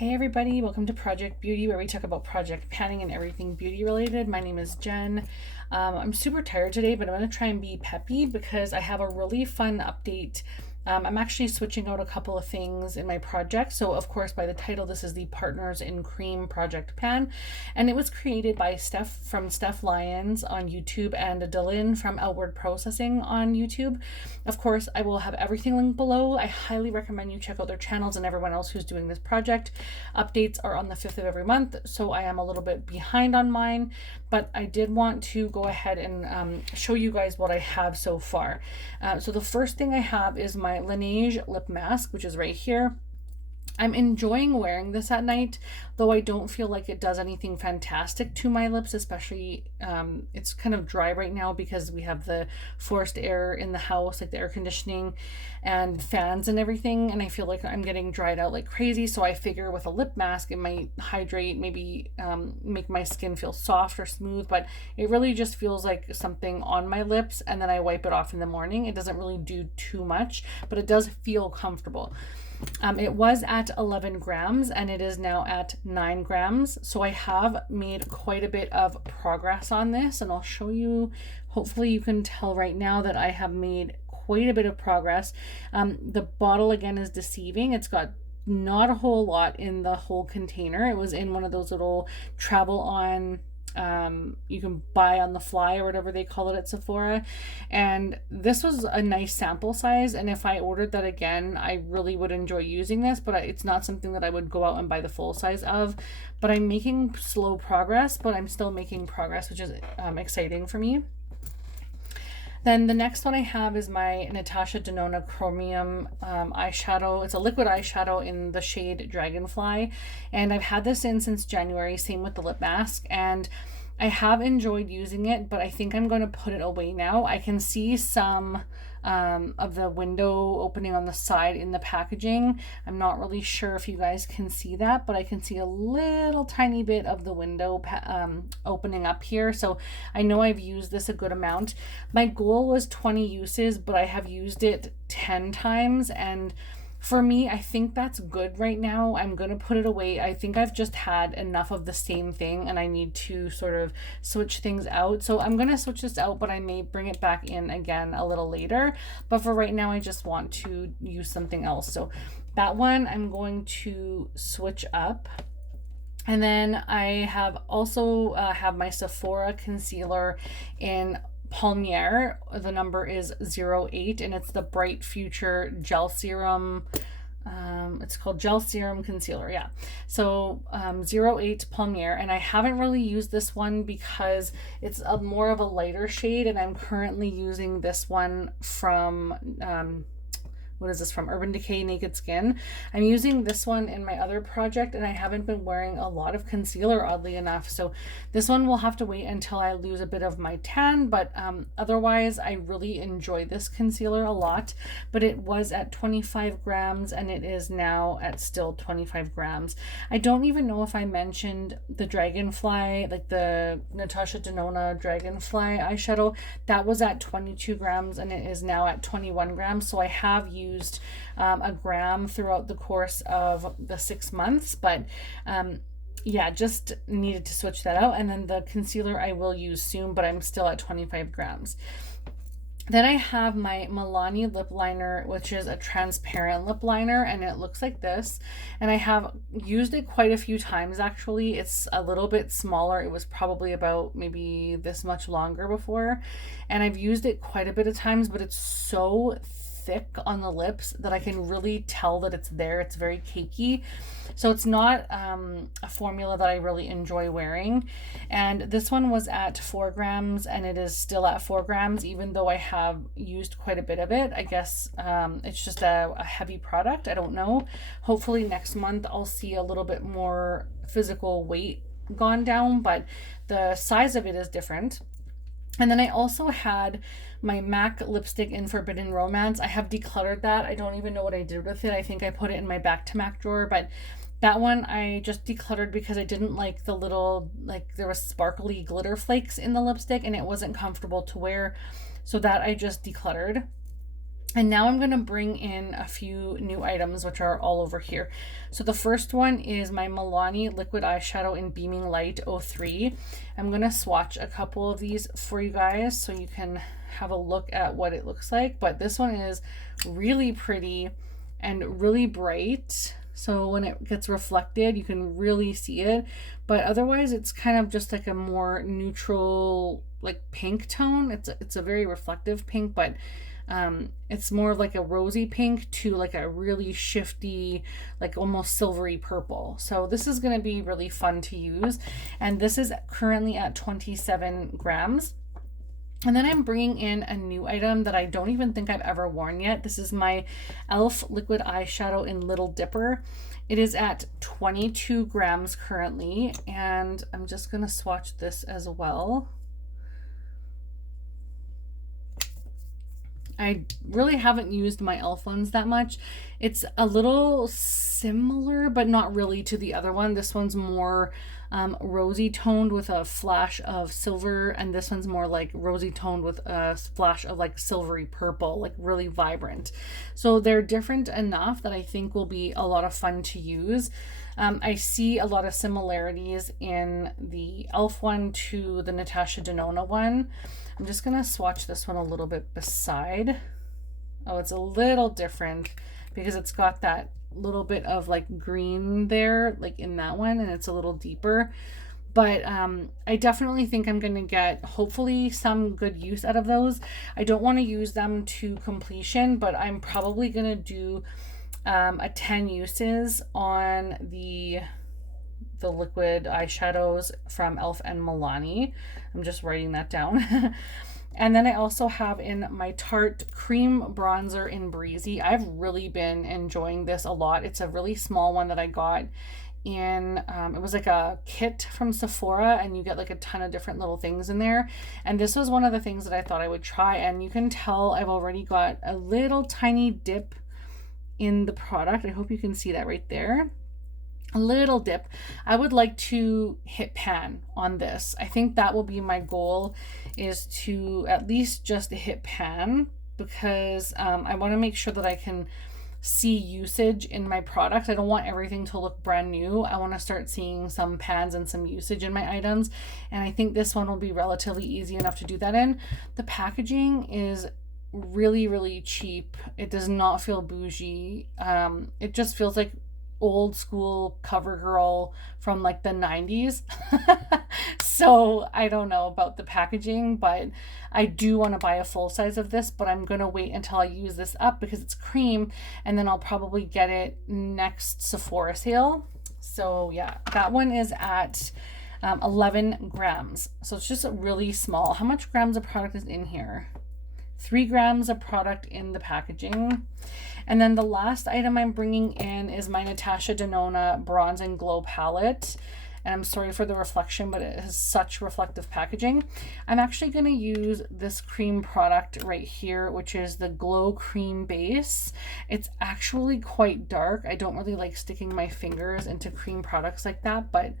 Hey everybody, welcome to Project Beauty, where we talk about project panning and everything beauty related. My name is Jen. I'm super tired today, but I'm going to try and be peppy because I have a really fun update. I'm actually switching out a couple of things in my project. So of course, by the title, this is the Partners in Cream Project Pan, and it was created by Steph from Steph Lyons on YouTube and DaLyn from Outward Processing on YouTube. Of course, I will have everything linked below. I highly recommend you check out their channels and everyone else who's doing this project. Updates are on the 5th of every month, so I am a little bit behind on mine, but I did want to go ahead and show you guys what I have so far. So the first thing I have is my Laneige Lip Mask, which is right here. I'm enjoying wearing this at night, though I don't feel like it does anything fantastic to my lips, especially it's kind of dry right now because we have the forced air in the house, like the air conditioning and fans and everything, and I feel like I'm getting dried out like crazy. So I figure with a lip mask, it might hydrate, maybe make my skin feel soft or smooth, but it really just feels like something on my lips, and then I wipe it off in the morning. It doesn't really do too much, but it does feel comfortable. It was at 11 grams and it is now at 9 grams. So I have made quite a bit of progress on this, and I'll show you. Hopefully you can tell right now that I have made quite a bit of progress. The bottle again is deceiving. It's got not a whole lot in the whole container. It was in one of those little travel on you can buy on the fly or whatever they call it at Sephora, and this was a nice sample size, and if I ordered that again, I really would enjoy using this, but it's not something that I would go out and buy the full size of. But I'm making slow progress, but I'm still making progress, which is exciting for me. Then the next one I have is my Natasha Denona Chromium eyeshadow. It's a liquid eyeshadow in the shade Dragonfly, and I've had this in since January, same with the lip mask, and I have enjoyed using it, but I think I'm going to put it away now. I can see some of the window opening on the side in the packaging. I'm not really sure if you guys can see that, but I can see a little tiny bit of the window opening up here. So I know I've used this a good amount. My goal was 20 uses, but I have used it 10 times, and for me, I think that's good right now. I'm going to put it away. I think I've just had enough of the same thing and I need to sort of switch things out. So I'm going to switch this out, but I may bring it back in again a little later. But for right now, I just want to use something else. So that one I'm going to switch up. And then I have also have my Sephora concealer in Palmier. The number is 08, and it's the Bright Future Gel Serum. It's called Gel Serum Concealer, yeah. So 08 Palmier, and I haven't really used this one because it's more of a lighter shade, and I'm currently using this one from what is this from? Urban Decay Naked Skin. I'm using this one in my other project, and I haven't been wearing a lot of concealer, oddly enough. So this one will have to wait until I lose a bit of my tan, but otherwise I really enjoy this concealer a lot. But it was at 25 grams and it is now at still 25 grams. I don't even know if I mentioned the Dragonfly, like the Natasha Denona Dragonfly eyeshadow. That was at 22 grams and it is now at 21 grams. So I have used a gram throughout the course of the 6 months, but yeah, just needed to switch that out. And then the concealer I will use soon, but I'm still at 25 grams. Then I have my Milani lip liner, which is a transparent lip liner, and it looks like this. And I have used it quite a few times, actually. It's a little bit smaller. It was probably about maybe this much longer before. And I've used it quite a bit of times, but it's so thick on the lips that I can really tell that it's there. It's very cakey. So it's not a formula that I really enjoy wearing. And this one was at 4 grams and it is still at 4 grams, even though I have used quite a bit of it. I guess it's just a heavy product. I don't know. Hopefully next month I'll see a little bit more physical weight gone down, but the size of it is different. And then I also had my MAC lipstick in Forbidden Romance. I have decluttered that. I don't even know what I did with it. I think I put it in my back to MAC drawer, but that one I just decluttered because I didn't like the little, like there was sparkly glitter flakes in the lipstick and it wasn't comfortable to wear. So that I just decluttered. And now I'm going to bring in a few new items, which are all over here. So the first one is my Milani liquid eyeshadow in Beaming Light 03. I'm going to swatch a couple of these for you guys so you can have a look at what it looks like. But this one is really pretty and really bright. So when it gets reflected, you can really see it. But otherwise, it's kind of just like a more neutral, like pink tone. It's a very reflective pink, but it's more like a rosy pink to like a really shifty, like almost silvery purple. So this is going to be really fun to use. And this is currently at 27 grams. And then I'm bringing in a new item that I don't even think I've ever worn yet. This is my e.l.f. liquid eyeshadow in Little Dipper. It is at 22 grams currently. And I'm just going to swatch this as well. I really haven't used my e.l.f. ones that much. It's a little similar, but not really to the other one. This one's more rosy toned with a flash of silver, and this one's more like rosy toned with a splash of like silvery purple, like really vibrant. So they're different enough that I think will be a lot of fun to use. I see a lot of similarities in the e.l.f. one to the Natasha Denona one. I'm just going to swatch this one a little bit beside. Oh, it's a little different because it's got that little bit of like green there, like in that one, and it's a little deeper. But I definitely think I'm going to get hopefully some good use out of those. I don't want to use them to completion, but I'm probably going to do a 10 uses on the liquid eyeshadows from e.l.f. and Milani. I'm just writing that down. And then I also have in my Tarte cream bronzer in Breezy. I've really been enjoying this a lot. It's a really small one that I got in it was like a kit from Sephora, and you get like a ton of different little things in there. And this was one of the things that I thought I would try, and you can tell I've already got a little tiny dip in the product. I hope you can see that right there. A little dip. I would like to hit pan on this. I think that will be my goal, is to at least just hit pan, because I want to make sure that I can see usage in my products. I don't want everything to look brand new. I want to start seeing some pans and some usage in my items, and I think this one will be relatively easy enough to do that in. The packaging is really, really cheap. It does not feel bougie. It just feels like old school CoverGirl from like the 90s. So I don't know about the packaging, but I do want to buy a full size of this, but I'm going to wait until I use this up because it's cream, and then I'll probably get it next Sephora sale. So yeah, that one is at 11 grams. So it's just really small. How much grams of product is in here? 3 grams of product in the packaging. And then the last item I'm bringing in is my Natasha Denona Bronze and Glow palette. And I'm sorry for the reflection, but it has such reflective packaging. I'm actually going to use this cream product right here, which is the Glow Cream Base. It's actually quite dark. I don't really like sticking my fingers into cream products like that, but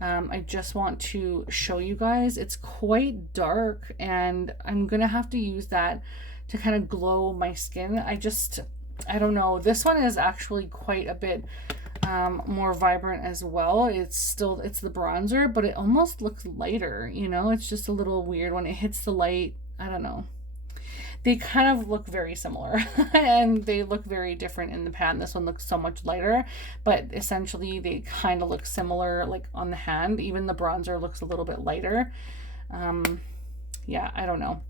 I just want to show you guys. It's quite dark, and I'm going to have to use that to kind of glow my skin. I don't know. This one is actually quite a bit more vibrant as well. It's the bronzer, but it almost looks lighter, you know? It's just a little weird when it hits the light. I don't know. They kind of look very similar and they look very different in the pan. This one looks so much lighter, but essentially they kind of look similar like on the hand. Even the bronzer looks a little bit lighter. Yeah, I don't know.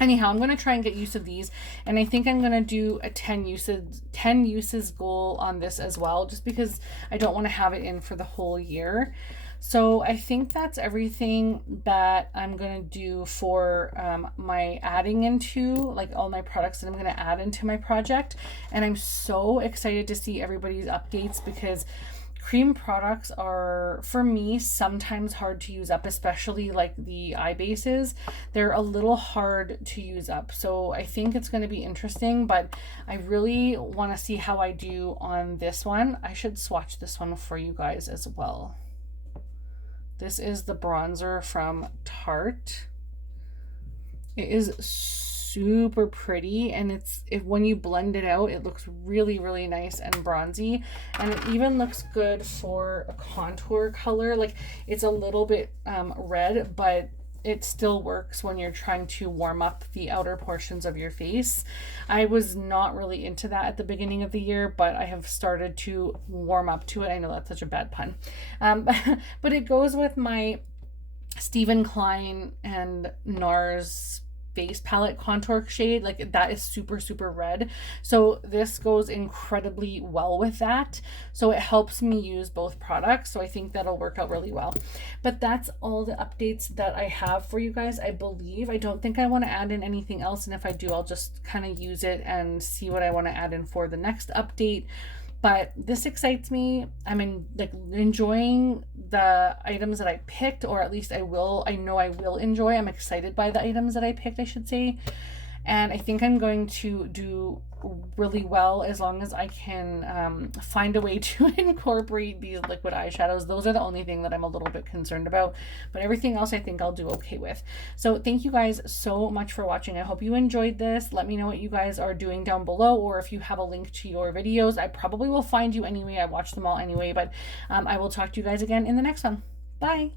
Anyhow, I'm going to try and get use of these, and I think I'm going to do a 10 uses goal on this as well, just because I don't want to have it in for the whole year. So I think that's everything that I'm going to do for my adding into, like all my products that I'm going to add into my project. And I'm so excited to see everybody's updates, because cream products are, for me, sometimes hard to use up, especially like the eye bases. They're a little hard to use up. So I think it's going to be interesting, but I really want to see how I do on this one. I should swatch this one for you guys as well. This is the bronzer from Tarte. It is super pretty, and when you blend it out, it looks really, really nice and bronzy, and it even looks good for a contour color. Like, it's a little bit red, but it still works when you're trying to warm up the outer portions of your face. I was not really into that at the beginning of the year, but I have started to warm up to it. I know that's such a bad pun. But it goes with my Stephen Klein and NARS face palette contour shade. Like, that is super, super red, so this goes incredibly well with that, so it helps me use both products, so I think that'll work out really well. But that's all the updates that I have for you guys. I don't think I want to add in anything else, and if I do, I'll just kind of use it and see what I want to add in for the next update. But this excites me. I'm enjoying the items that I picked, or at least I know I will enjoy. I'm excited by the items that I picked, I should say. And I think I'm going to do really well as long as I can find a way to incorporate these liquid eyeshadows. Those are the only thing that I'm a little bit concerned about, but everything else I think I'll do okay with. So thank you guys so much for watching. I hope you enjoyed this. Let me know what you guys are doing down below, or if you have a link to your videos. I probably will find you anyway. I watch them all anyway, but I will talk to you guys again in the next one. Bye.